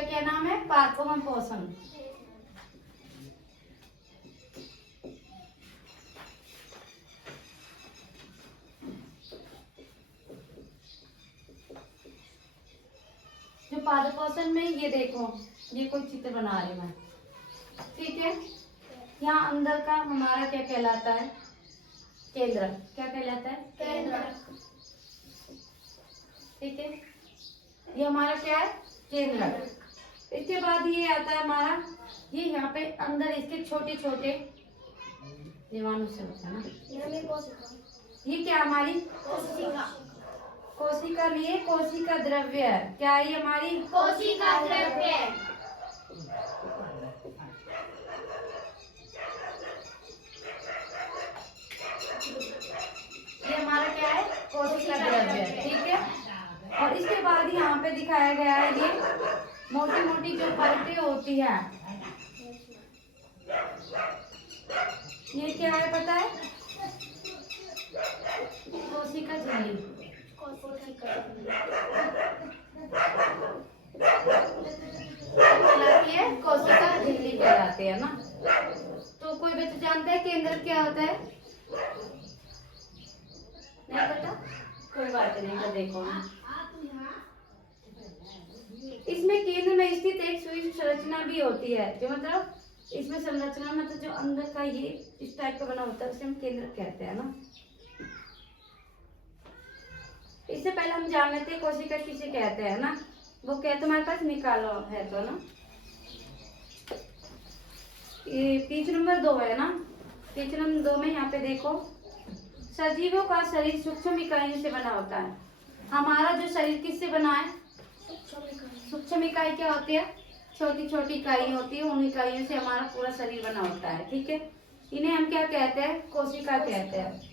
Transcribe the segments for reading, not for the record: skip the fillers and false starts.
उसका क्या नाम है? पार्कोम पोषण। जो पादपोषण में ये देखो, ये कोई चित्र बना रही मैं, ठीक है। यहाँ अंदर का हमारा क्या कहलाता है? केंद्र। क्या कहलाता है? केंद्र। ठीक है, ये हमारा क्या है? केंद्र। इसके बाद ये आता है हमारा, ये यहाँ पे अंदर इसके छोटे छोटे जीवाणु से होता है ना। ये क्या हमारी? कोशिका। कोशिका लिए कोशिका द्रव्य है। क्या है ये हमारी? कोशिका द्रव्य। ये हमारा क्या है? कोशिका द्रव्य, ठीक है। और इसके बाद यहाँ पे दिखाया गया है ये मोटी मोटी जो परतें होती है, ये क्या है पता है? कोशिका झिल्ली। कहलाती है कोशिका झिल्ली कहलाती है ना। तो कोई बच्चा जानता है केंद्र क्या होता है? नहीं पता? कोई बात नहीं, तो देखो इसमें केंद्र में स्थित एक सुई संरचना भी होती है, जो मतलब इसमें संरचना मतलब जो अंदर का ये इस टाइप का बना होता है, उसे हम केंद्र कहते हैं ना। इससे पहले हम जान लेते हैं कोशिका किसे कहते हैं ना। वो क्या तुम्हारे पास निकालो है तो ना, ये पेज नंबर 2 है ना। पेज नंबर 2 में यहाँ पे देखो, सजीवों का शरीर सूक्ष्म इकाइयों से बना होता है। हमारा जो शरीर किससे बना है? सूक्ष्म इकाई क्या होती है? छोटी छोटी इकाई होती है, उन इकाइयों से हमारा पूरा शरीर बना होता है, ठीक है। इन्हें हम क्या कहते हैं? कोशिका कहते हैं।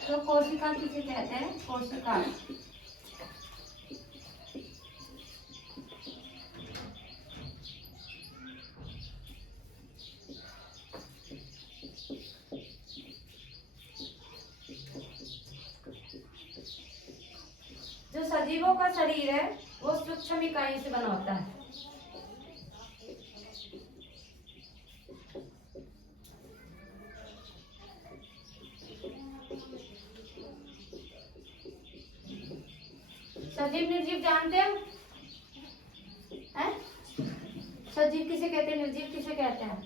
तो कोशिका किसे कहते हैं? कोशिका। जो सजीवों का शरीर है वो सूक्ष्म इकाइयों से बना होता है। सजीव निर्जीव जानते हो? हैं? सजीव किसे कहते हैं? निर्जीव किसे कहते हैं?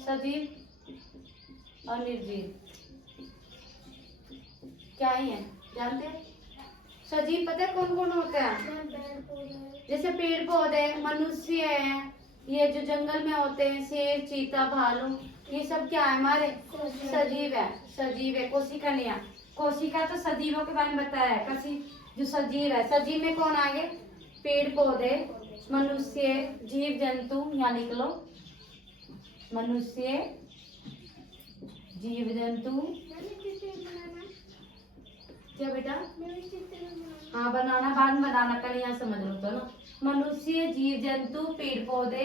सजीव और निर्जीव क्या ही है, जानते हैं? सजीव पता है कौन कौन होते हैं? जैसे पेड़ पौधे, मनुष्य है, ये जो जंगल में होते हैं शेर, चीता, भालू, ये सब क्या है? हमारे सजीव है। सजीव है। कोशिका लिया, कोशिका तो सजीवों के बारे में बताया है। कसी जो सजीव है, सजीव में कौन आगे? पेड़ पौधे, मनुष्य, जीव जंतु, यहाँ लिख लो, मनुष्य, जीव जंतु। क्या बेटा? हाँ बनाना, बाद में बनाना, पहले यहाँ समझ लो तो ना। मनुष्य, जीव जंतु, पेड़ पौधे,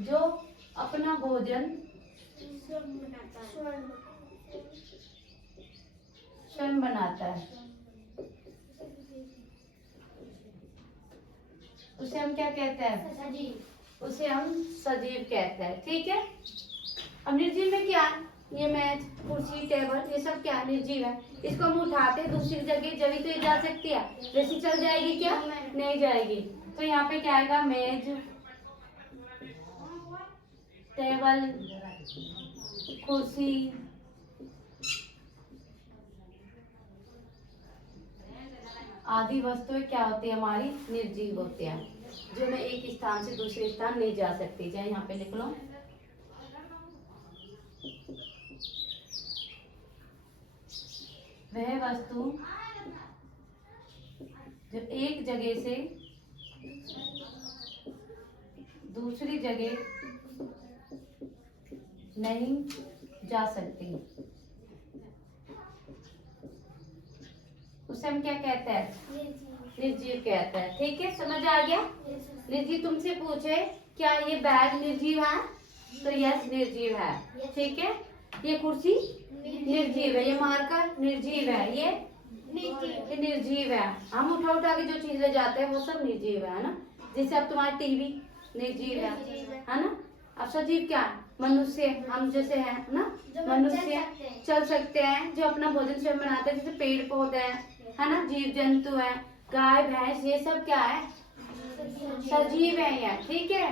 जो अपना भोजन स्वयं बनाता है, उसे हम क्या कहते हैं? सजीव। उसे हम सजीव कहते हैं, ठीक है। अब निर्जीव में क्या है? ये मेज, कुर्सी, टेबल, ये सब क्या है? निर्जीव है। इसको हम उठाते दूसरी जगह, जब तो ये जा सकती है, वैसी चल जाएगी क्या? नहीं जाएगी। तो यहाँ पे क्या आएगा? मेज, टेबल, कुर्सी, आदि वस्तुएं क्या होती है? हमारी निर्जीव होती है, जो में एक स्थान से दूसरे स्थान नहीं जा सकती। चाहे यहाँ पे लिख लो, वह वस्तु जो एक जगह से दूसरी जगह नहीं जा सकती, उसे हम क्या कहते हैं? निर्जीव कहते हैं, ठीक है। समझ आ गया? निर्जीव तुमसे पूछे क्या ये बैग निर्जीव है? तो यस निर्जीव है। ठीक है, ये कुर्सी निर्जीव है, ये मार्कर निर्जीव है, ये निर्जीव है। हम उठा उठा के जो चीज ले जाते हैं वो सब निर्जीव है ना। जैसे अब तुम्हारा टीवी निर्जीव है ना। अब सजीव क्या है? मनुष्य, हम जैसे है ना, मनुष्य चल सकते हैं, जो अपना भोजन स्वयं बनाते हैं, जैसे पेड़ पौधे है ना, जीव जंतु है, गाय भैंस, ये सब क्या है? सजीव है ये। ठीक है,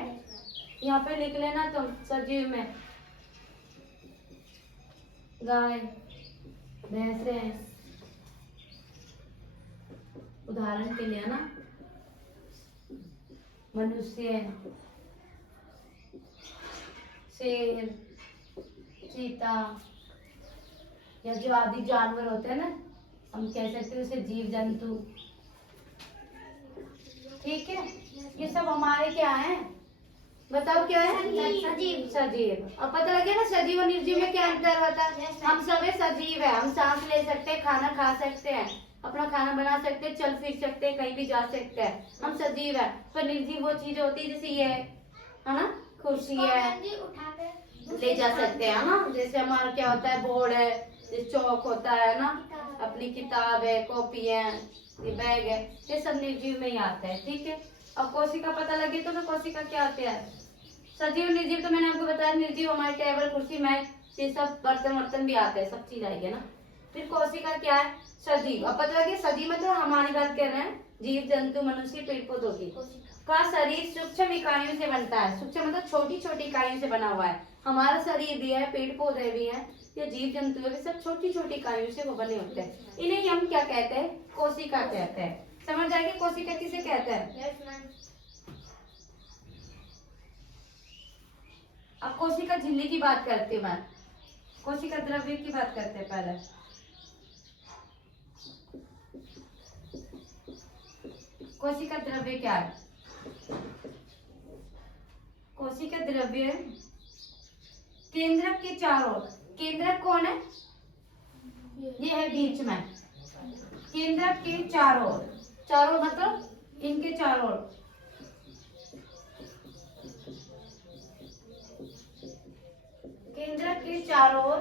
यहाँ पे लिख लेना तुम सजीव में गाय भैंस है उदाहरण के लिए ना, मनुष्य, शेर, चीता, या जो आदि जानवर होते हैं ना, हम कह सकते हैं उसे जीव जंतु। ठीक है, ये सब हमारे क्या है? बताओ क्या है? सजीव। सजीव। अब पता लगे ना सजीव और निर्जीव में क्या अंतर होता है? हम सब सजीव है, हम सांस ले सकते हैं, खाना खा सकते हैं, अपना खाना बना सकते हैं, चल फिर सकते हैं, कहीं भी जा सकते हैं, हम सजीव है। पर निर्जीव वो चीज होती है जैसे ये है ना, कुर्सी है, ले जा सकते हैं ना। जैसे हमारा क्या होता है, बोर्ड है, जैसे चौक होता है ना, अपनी किताब है, कॉपी है, ये बैग है, ये सब निर्जीव में ही आता है। ठीक है, अब कोशिका पता लगे तो ना, कोशिका क्या होते हैं? सजीव निर्जीव तो मैंने आपको बताया। निर्जीव हमारे टेबल कुर्सी मैच ये सब बर्तन वर्तन भी आते हैं, सब चीज आएगी ना। फिर कोशिका क्या है? सजीव। अब पता लगे सजीव मतलब हमारी बात कर रहे हैं, जीव जंतु मनुष्य पेड़ पौधों की का शरीर सूक्ष्म इकाइयों से बनता है। सूक्ष्म मतलब छोटी छोटी इकाइयों से बना हुआ है। हमारा शरीर भी है, पेड़ पौधे भी है, ये जीव जंतु है, सब छोटी छोटी इकाइयों से वो बने होते हैं। इन्हें हम क्या कहते हैं? कोशिका कहते हैं। समझ जाएगी कोशिका किसे कहते हैं? अब कोशिका झिल्ली की बात करती हूँ मैं, कोशिका द्रव्य की बात करते हैं पहले। कोशिका द्रव्य क्या है? कोशिका द्रव्य केंद्रक के चारों ओर, केंद्रक कौन है? ये है बीच में, केंद्रक के चारों ओर, चारों मतलब इनके चारों ओर, केंद्रक के चारों ओर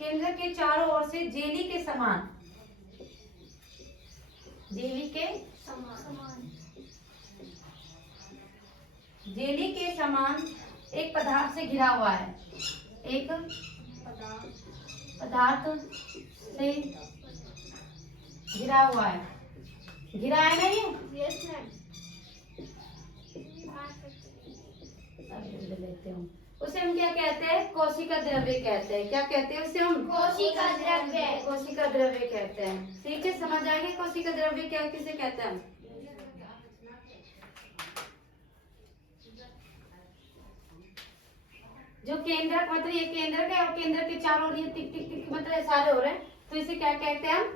केंद्र के चारों ओर से जेली के समान, जेली के जेली के समान एक पदार्थ से घिरा हुआ है। एक पदार्थ से घिरा हुआ है, घिरा है ना ये? लेते हूँ, उसे हम क्या कहते हैं? कोशिका द्रव्य कहते हैं। क्या कहते हैं उसे हम? कोशिका द्रव्य। कोशिका द्रव्य कहते हैं। ठीक है, समझ आएगी कोशिका द्रव्य क्या किसे कहते हैं हम? जो केंद्रक मतलब ये केंद्रक है, और केंद्र के चारों ओर ये टिक टिक टिक मतलब सारे हो रहे हैं, तो इसे क्या कहते हैं हम?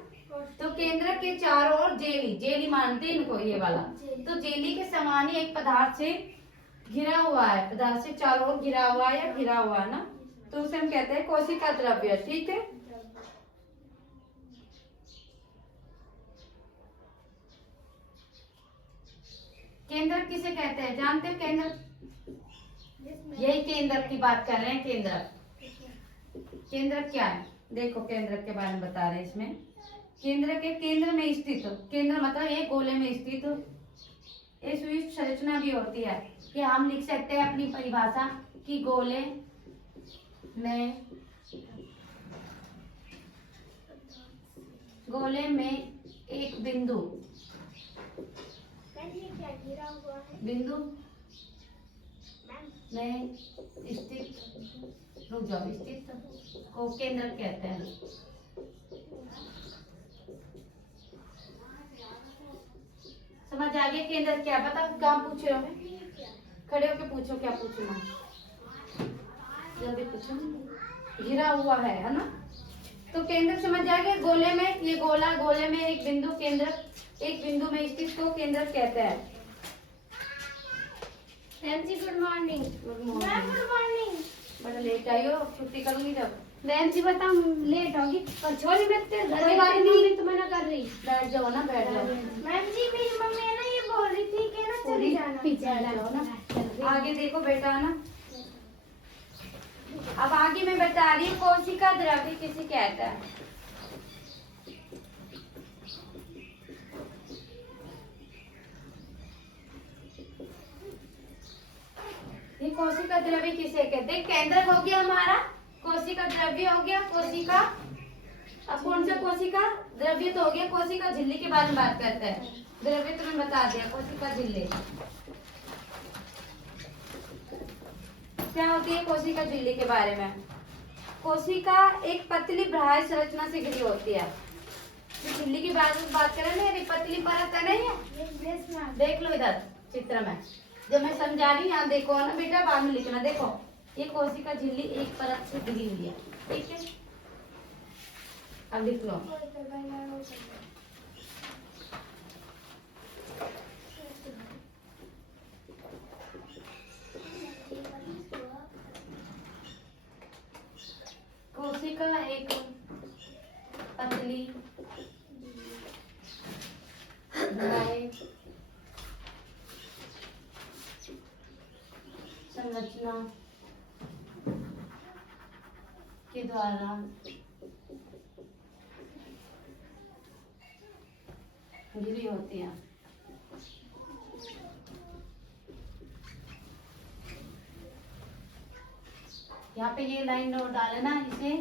तो केंद्र के चारों ओर जेली, जेली मानते हैं इनको, ये वाला। तो जेली के समान ही एक पदार्थ से घिरा हुआ है, पदार्थ से चारों ओर घिरा हुआ है या घिरा हुआ है ना, तो उसे हम कहते हैं कोशिका द्रव्य। ठीक है, केंद्र किसे कहते हैं? जानते हो केंद्र? यही केंद्र की बात कर रहे हैं। केंद्र क्या है? देखो केंद्र के बारे में बता रहे हैं इसमें। केंद्र के केंद्र में स्थित, केंद्र मतलब एक गोले में स्थित एक सुविष्ट संरचना भी होती है। कि हम लिख सकते हैं अपनी परिभाषा कि गोले में एक बिंदु में स्थित, रुक जाओ, स्थित को केंद्र कहते हैं। समझ आ गया केंद्र क्या? बता क्या पूछ रहे हो? खड़े होके पूछो, क्या पूछना? जल्दी पूछो। घिरा हुआ है ना? तो केंद्र समझ आ गया। गोले में ये गोला, गोले में एक बिंदु, केंद्र एक बिंदु में स्थित को केंद्र कहते हैं। Good morning. Good morning. बड़ा लेट आई हो, छुट्टी करूंगी जब। मैम जी बताओ लेट होगी और छोरी बैठते कोई बात नहीं। तो मना कर रही बैठ जाओ ना, बैठ जाओ। मैम जी मेरी मम्मी है ना ये बोल रही थी कि ना चली जाना। पीछे बैठ जाओ जाओ ना। ना आगे देखो बेटा ना, अब आगे मैं बता रही हूँ कोशिका द्रव्य किसे कहता है। ये कोशिका द्रव्य किसे कहते हैं? केंद्रक हो गया हमारा, कोशिका द्रव्य हो गया, कोशिका। अब कौन सा कोशिका द्रव्य तो हो गया, कोशिका झिल्ली के बारे में बात करते हैं। द्रव्य तो मैं बता दिया, कोशिका झिल्ली क्या होती है। कोशिका झिल्ली के बारे में, कोशिका एक पतली बाह्य संरचना से घिरी होती है। जो झिल्ली की बात करें ना, ये पतली परत है नहीं है, देख लो इधर चित्र में, जब मैं समझा रही हूँ यहाँ देखो ना बेटा, बाद में लिखना। देखो ये कोशिका झिल्ली एक परत से घिरी हुई है, ठीक है। अब लिख लो। कोशिका एक पतली बाह्य संरचना के द्वारा घिरी होती है। यहाँ पे ये लाइन नोट डाले ना, इसे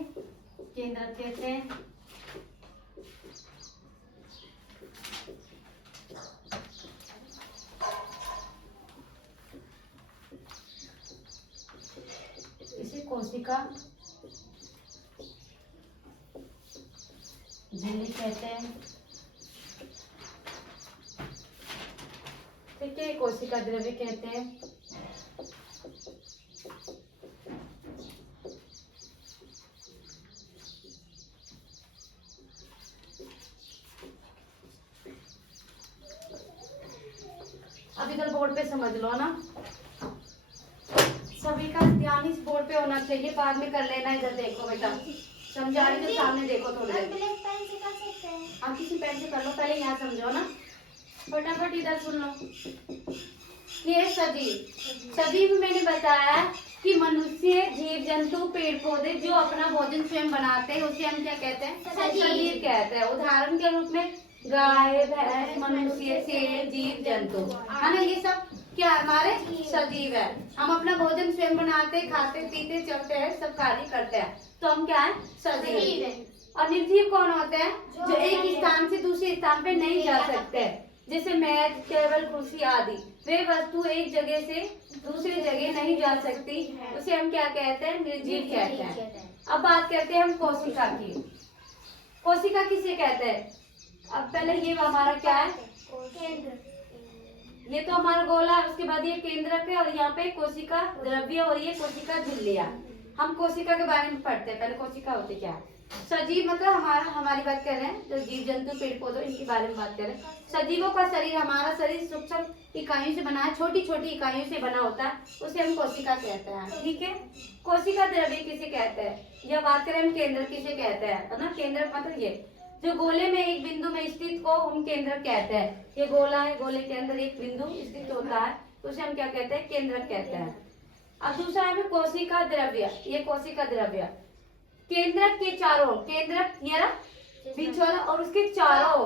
केंद्रक कहते हैं। इसे कोशिका झिल्ली कहते हैं, ठीक है। कोशिका द्रव्य कहते हैं। अब इधर बोर्ड पे समझ लो ना, सभी का ध्यान इस बोर्ड पे होना चाहिए, बाद में कर लेना। इधर देखो बेटा, समझा रही तो सामने देखो थोड़ी देर। ब्लैक पेन से कर सकते हैं। आप किसी पेन से कर लो, पहले यहाँ समझो ना, फटाफट इधर सुन लो। ये सजीव, सजीव मैंने बताया कि मनुष्य, जीव जंतु, पेड़ पौधे जो अपना भोजन स्वयं बनाते हैं उसे हम क्या कहते हैं? सजीव कहते हैं। उदाहरण के रूप में गाय, भैंस, मनुष्य, शेर, जीव जंतु, है ना, ये सब क्या हमारे सजीव है। हम अपना भोजन स्वयं बनाते, खाते, पीते, चलते हैं, सब कार्य करते हैं, तो हम क्या है? सजीव। और निर्जीव कौन होते हैं? जो एक स्थान से दूसरे स्थान पे नहीं जा सकते, जैसे मेज, टेबल, कुर्सी आदि। वे वस्तु एक जगह से दूसरी जगह नहीं जा सकती, उसे हम क्या कहते हैं? निर्जीव कहते हैं। अब बात करते हैं हम कोशिका की। कोशिका किसे कहते हैं? अब पहले ये हमारा क्या है? केंद्र। ये तो हमारा गोला है, उसके बाद ये केंद्रक है, और यहाँ पे कोशिका द्रव्य, और ये कोशिका झिल्लियां। हम कोशिका के बारे में पढ़ते हैं। पहले कोशिका होती क्या है? सजीव मतलब हमारी बात कर रहे हैं, जो जीव जंतु, पेड़ पौधे, इनके बारे में बात कर रहे हैं। सजीवों का शरीर, हमारा शरीर सूक्ष्म इकाइयों से बना है, छोटी छोटी इकाइयों से बना होता है, उसे हम कोशिका कहते हैं, ठीक है। कोशिका द्रव्य किसे कहते हैं? यह बात करें हम केंद्र किसे कहते हैं, है ना। केंद्र मतलब ये जो गोले में एक बिंदु में स्थित को हम केंद्र कहते हैं। ये गोला है, गोले के अंदर एक बिंदु स्थित होता है, तो उसे हम क्या कहते हैं? केंद्र कहते हैं। अब दूसरा है कोशिका द्रव्य। ये कोशिका द्रव्य केंद्रक के चारों, केंद्रक ये बीच वाला और उसके चारों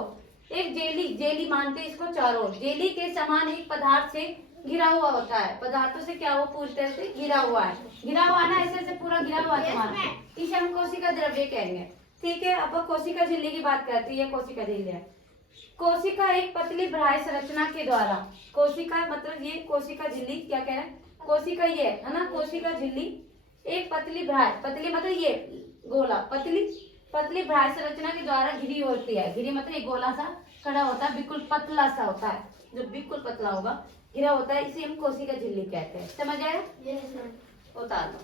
एक जेली मानते हैं इसको, चारों जेली के समान एक पदार्थ से घिरा हुआ होता है। पदार्थों से क्या वो पूरी तरह से घिरा हुआ है, घिरा हुआ ना, ऐसे ऐसे पूरा घिरा हुआ तुम्हारा, इसे हम कोशिका द्रव्य कहेंगे, ठीक है। अब कोशिका झिल्ली की बात करती है। कोशिका झिल्ली है, कोशिका एक पतली बाह्य संरचना के द्वारा, कोशिका मतलब ये कोशिका झिल्ली क्या कह रहे हैं? कोशिका ये है ना, कोशिका झिल्ली एक पतली बाह्य, पतली मतलब ये गोला, पतली बाह्य संरचना के द्वारा घिरी होती है। घिरी मतलब एक गोला सा खड़ा होता है, बिल्कुल पतला सा होता है, जो बिल्कुल पतला होगा, घिरा होता है, इसे हम कोशिका झिल्ली कहते हैं। समझ आया? Yes ma'am. उतार दो।